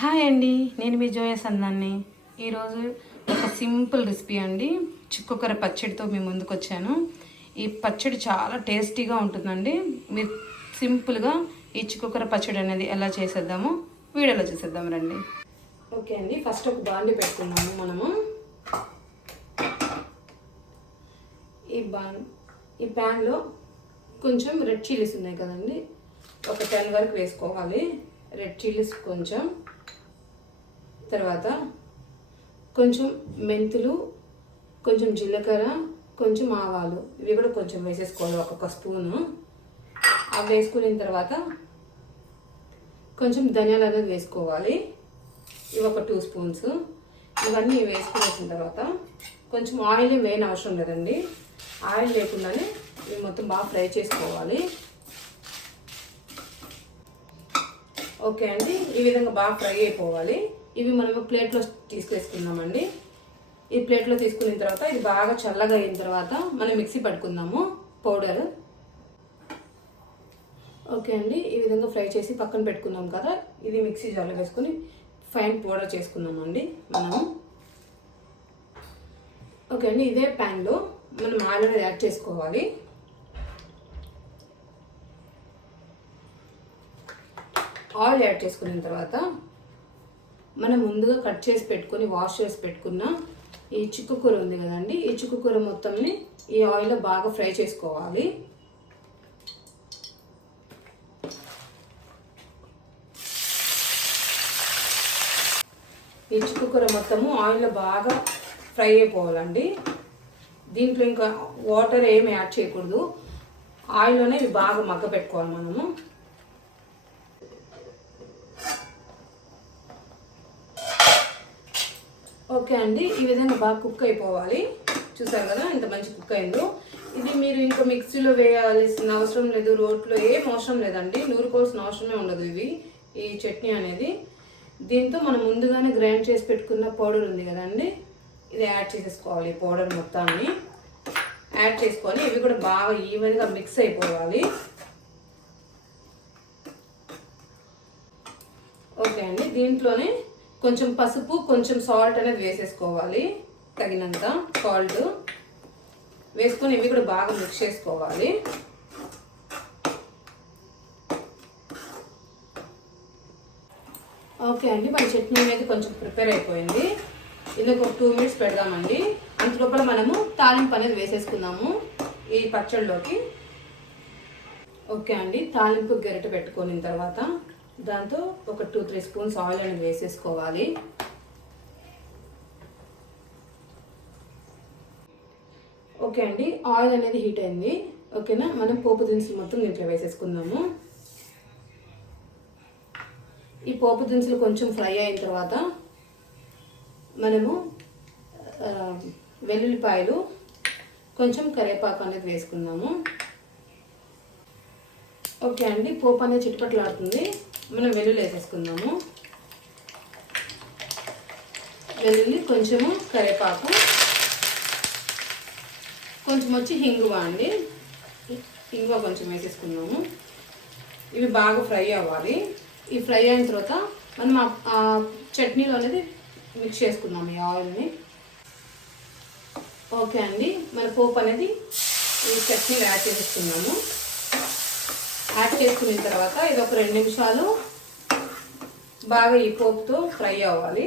Hi అండి, నేను మీ జోయస్ అందాన్ని. ఈరోజు ఒక సింపుల్ రెసిపీ అండి, చిక్కుకూర పచ్చడితో మీ ముందుకు వచ్చాను. ఈ పచ్చడి చాలా టేస్టీగా ఉంటుందండి. మీరు సింపుల్గా ఈ చిక్కుకూర పచ్చడి అనేది ఎలా చేసేద్దామో వీడియోలో చేసేద్దాం రండి. ఓకే అండి, ఫస్ట్ ఒక బాండి పెట్టుకున్నాము మనము. ఈ ప్యాన్లో కొంచెం రెడ్ చిల్లీస్ ఉన్నాయి కదండి, ఒక 10 వరకు వేసుకోవాలి. రెడ్ చిల్లీస్ కొంచెం, తర్వాత కొంచెం మెంతులు, కొంచెం జీలకర్ర, కొంచెం ఆవాలు, ఇవి కూడా కొంచెం వేసేసుకోవాలి, ఒక్కొక్క స్పూను. అవి వేసుకున్న తర్వాత కొంచెం ధనియాలు అనేది వేసుకోవాలి, ఇవి ఒక 2 స్పూన్స్. ఇవన్నీ వేసుకునేసిన తర్వాత కొంచెం ఆయిల్ వేయని అవసరం లేదండి, ఆయిల్ లేకుండానే ఇవి మొత్తం బాగా ఫ్రై చేసుకోవాలి. ఓకే అండి, ఈ విధంగా బాగా ఫ్రై అయిపోవాలి. ఇవి మనం ప్లేట్లో తీసుకేసుకుందామండి. ఈ ప్లేట్లో తీసుకున్న తర్వాత ఇది బాగా చల్లగా అయిన తర్వాత మనం మిక్సీ పట్టుకుందాము పౌడర్. ఓకే అండి, ఈ విధంగా ఫ్రై చేసి పక్కన పెట్టుకున్నాం కదా, ఇది మిక్సీ జార్లో వేసుకొని ఫైన్ పౌడర్ చేసుకుందామండి మనము. ఓకే అండి, ఇదే ప్యాన్లో మనం ఆయిల్ అనేది యాడ్ చేసుకోవాలి. ఆయిల్ యాడ్ చేసుకున్న తర్వాత మనం ముందుగా కట్ చేసి పెట్టుకొని వాష్ చేసి పెట్టుకున్న ఈ చిక్కుకూర ఉంది కదండి, ఈ చిక్కుకూర మొత్తంని ఈ ఆయిల్లో బాగా ఫ్రై చేసుకోవాలి. ఈ చిక్కుకూర మొత్తము ఆయిల్లో బాగా ఫ్రై అయిపోవాలండి. దీంట్లో ఇంకా వాటర్ ఏమి యాడ్ చేయకూడదు, ఆయిల్లోనే ఇవి బాగా మగ్గ పెట్టుకోవాలి మనము. ఓకే అండి, ఈ విధంగా బాగా కుక్ అయిపోవాలి. చూసారు కదా ఎంత మంచి కుక్ అయిందో. ఇది మీరు ఇంకా మిక్సీలో వేయాల్సిన అవసరం లేదు, రోట్లో ఏం అవసరం లేదండి, నూరుకోవాల్సిన అవసరమే ఉండదు ఈ చట్నీ అనేది. దీంతో మనం ముందుగానే గ్రైండ్ చేసి పెట్టుకున్న పౌడర్ ఉంది కదండి, ఇది యాడ్ చేసేసుకోవాలి. పౌడర్ మొత్తాన్ని యాడ్ చేసుకొని ఇవి కూడా బాగా ఈవెన్గా మిక్స్ అయిపోవాలి. ఓకే అండి, దీంట్లోనే కొంచెం పసుపు, కొంచెం సాల్ట్ అనేది వేసేసుకోవాలి, తగినంత సాల్ట్ వేసుకొని ఇవి కూడా బాగా మిక్స్ చేసుకోవాలి. ఓకే అండి, మన చట్నీ అనేది కొంచెం ప్రిపేర్ అయిపోయింది. ఇది ఒక 2 మినిట్స్ పెడదామండి. అంతలోపల మనము తాలింపు అనేది వేసేసుకుందాము ఈ పచ్చడిలోకి. ఓకే అండి, తాలింపు గరిటె పెట్టుకున్న తర్వాత దాంతో ఒక 2-3 స్పూన్స్ ఆయిల్ అనేది వేసేసుకోవాలి. ఓకే అండి, ఆయిల్ అనేది హీట్ అయింది. ఓకేనా, మనం పోపు దినుసులు మొత్తం దీంట్లో వేసేసుకుందాము. ఈ పోపు దినుసులు కొంచెం ఫ్రై అయిన తర్వాత మనము వెల్లుల్లిపాయలు, కొంచెం కరివేపాకు అనేది వేసుకుందాము. ఓకే అండి, పోపు అనేది చిటపటలాడుతుంది, మనం వెల్లుల్లి వేసేసుకుందాము. వెల్లుల్లి, కొంచెము కరివేపాకు, కొంచెం వచ్చి హింగువ అండి, హింగువ కొంచెం వేసేసుకుందాము. ఇవి బాగా ఫ్రై అవ్వాలి. ఈ ఫ్రై అయిన తర్వాత మనం ఆ చట్నీలో అనేది మిక్స్ చేసుకుందాము ఈ ఆయిల్ని. ఓకే అండి, మన పోపు అనేది ఈ చట్నీలో యాడ్ చేసేసుకున్నాము. యాడ్ చేసుకున్న తర్వాత ఇది ఒక 2 నిమిషాలు బాగా ఈ పోపుతో ఫ్రై అవ్వాలి.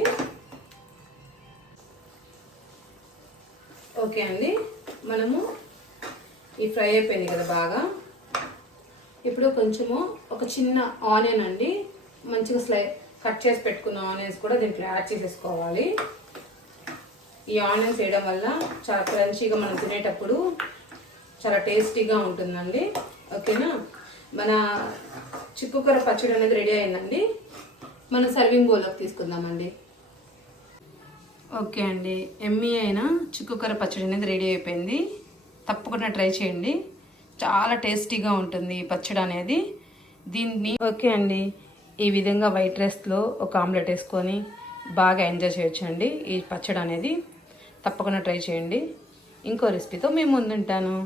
ఓకే అండి, మనము ఈ ఫ్రై అయిపోయింది కదా బాగా. ఇప్పుడు కొంచెము ఒక చిన్న ఆనియన్ అండి, మంచిగా కట్ చేసి పెట్టుకున్న ఆనియన్స్ కూడా దీంట్లో యాడ్ చేసేసుకోవాలి. ఈ ఆనియన్స్ వేయడం వల్ల చాలా క్రంచీగా మనం తినేటప్పుడు చాలా టేస్టీగా ఉంటుందండి. ఓకేనా, మన చిక్కుకూర పచ్చడి అనేది రెడీ అయిందండి. మనం సర్వింగ్ బౌల్లోకి తీసుకుందామండి. ఓకే అండి, ఎమ్మీ అయిన చిక్కుకూర పచ్చడి అనేది రెడీ అయిపోయింది. తప్పకుండా ట్రై చేయండి, చాలా టేస్టీగా ఉంటుంది ఈ పచ్చడి అనేది. దీన్ని ఓకే అండి, ఈ విధంగా వైట్ రైస్లో ఒక ఆమ్లెట్ వేసుకొని బాగా ఎంజాయ్ చేయొచ్చండి ఈ పచ్చడి అనేది. తప్పకుండా ట్రై చేయండి. ఇంకో రెసిపీతో మేము ముందుంటాను.